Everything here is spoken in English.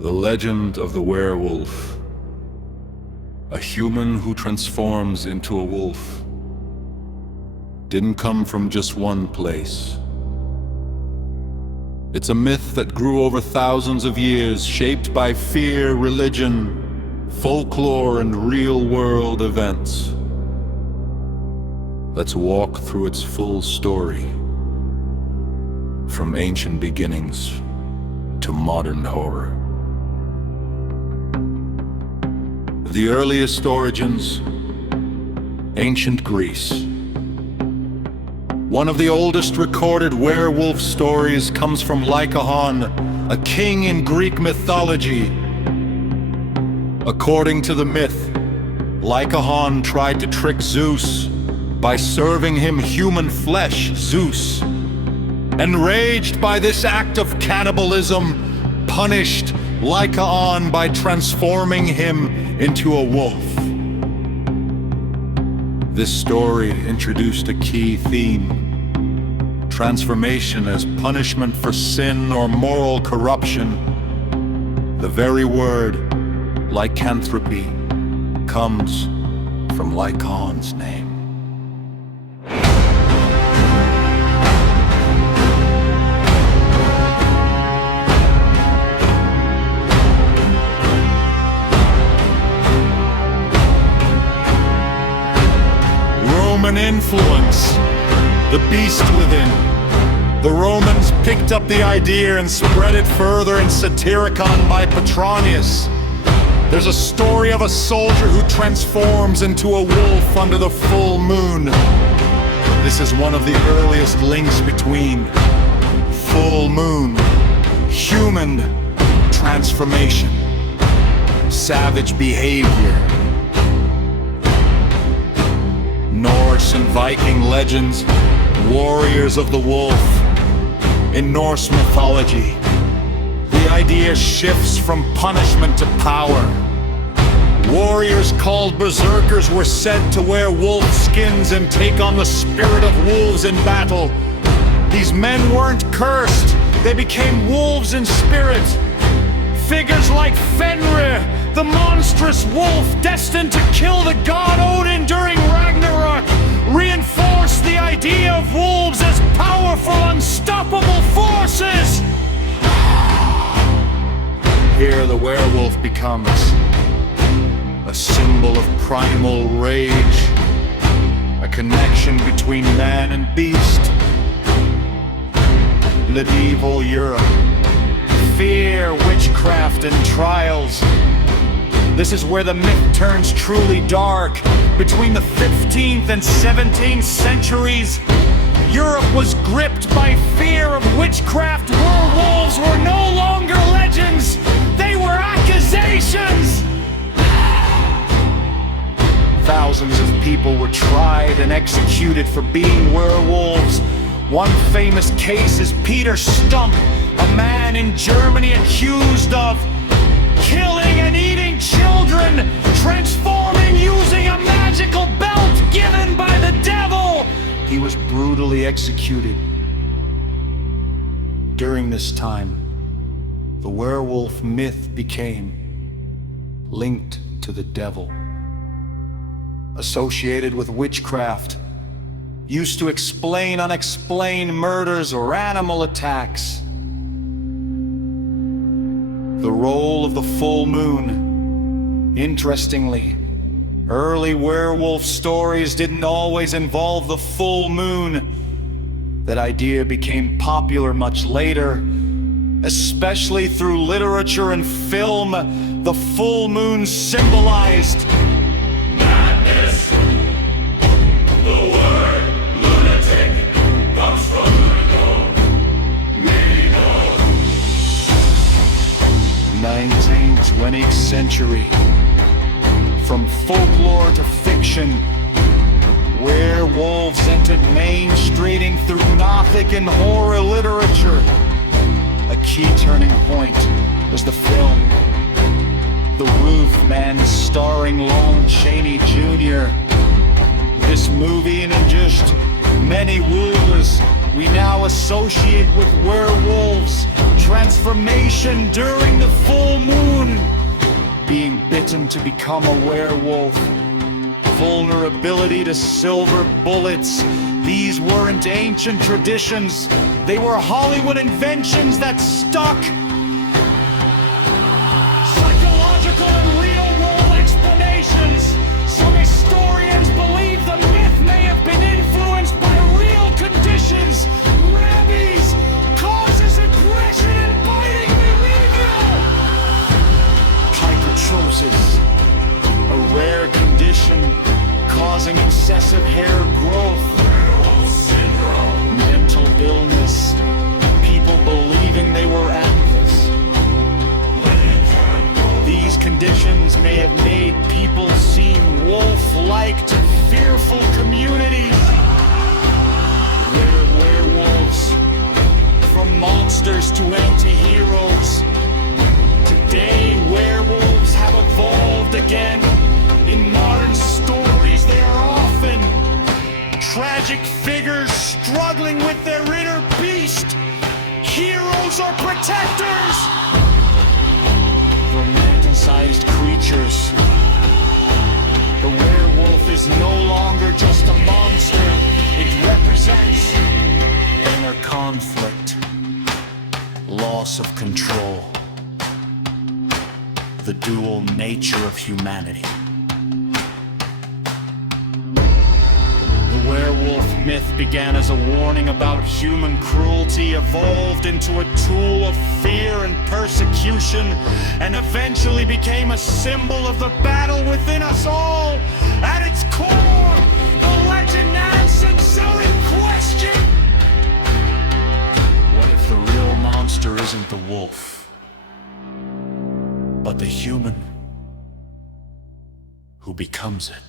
The legend of the werewolf. A human who transforms into a wolf. Didn't come from just one place. It's a myth that grew over thousands of years, shaped by fear, religion, folklore, and real-world events. Let's walk through its full story, from ancient beginnings to modern horror. The earliest origins, ancient Greece. One of the oldest recorded werewolf stories comes from Lycaon, a king in Greek mythology. According to the myth, Lycaon tried to trick Zeus by serving him human flesh, Zeus. Enraged by this act of cannibalism, punished Lycaon by transforming him into a wolf. This story introduced a key theme: transformation as punishment for sin or moral corruption. The very word, lycanthropy, comes from Lycaon's name. Roman influence, the beast within. The Romans picked up the idea and spread it further in Satyricon by Petronius. There's a story of a soldier who transforms into a wolf under the full moon. This is one of the earliest links between full moon, human transformation, savage behavior. Norse and Viking legends, warriors of the wolf. In Norse mythology, the idea shifts from punishment to power. Warriors called berserkers were said to wear wolf skins and take on the spirit of wolves in battle. These men weren't cursed, they became wolves in spirit. Figures like Fenrir, the monstrous wolf destined to kill the god Odin during Ragnarok, reinforced the idea of wolves as powerful, unstoppable forces. Here the werewolf becomes a symbol of primal rage, a connection between man and beast. Medieval Europe, fear, witchcraft, and trials. This is where the myth turns truly dark. Between the 15th and 17th centuries, Europe was gripped by fear of witchcraft. Werewolves were no longer legends, they were accusations! Thousands of people were tried and executed for being werewolves. One famous case is Peter Stumpp, a man in Germany accused of killing and eating children, transforming using a magical belt given by the devil. He was brutally executed. During this time, the werewolf myth became linked to the devil, associated with witchcraft, used to explain unexplained murders or animal attacks. The role of the full moon. Interestingly, early werewolf stories didn't always involve the full moon. That idea became popular much later, especially through literature and film. The full moon symbolized madness. The word lunatic comes from Lycaon, meaning 19th, 20th century. From folklore to fiction, werewolves entered mainstreaming through Gothic and horror literature. A key turning point was the film The Roof Man, starring Lon Chaney Jr. This movie introduced many wolves we now associate with werewolves, transformation during the full moon, being bitten to become a werewolf, vulnerability to silver bullets. These weren't ancient traditions, they were Hollywood inventions that stuck. Psychological and real-world explanations. Some historians believe the myth may have been influenced by real conditions. Rabies causes aggression and biting behavior. Hypertrosis, a rare condition causing excessive hair growth. Mental illness, people believing they were antlers. These conditions may have made people seem wolf-like to fearful communities. They're werewolves, from monsters to anti-heroes. Today, werewolves have evolved again. In modern stories, they are often tragic figures struggling with their inner beast. Heroes or protectors. Romanticized creatures. The werewolf is no longer just a monster. It represents inner conflict, loss of control, the dual nature of humanity. The werewolf myth began as a warning about human cruelty, evolved into a tool of fear and persecution, and eventually became a symbol of the battle within us all. At its core, the legend answered in question. What if the real monster isn't the wolf, but the human who becomes it?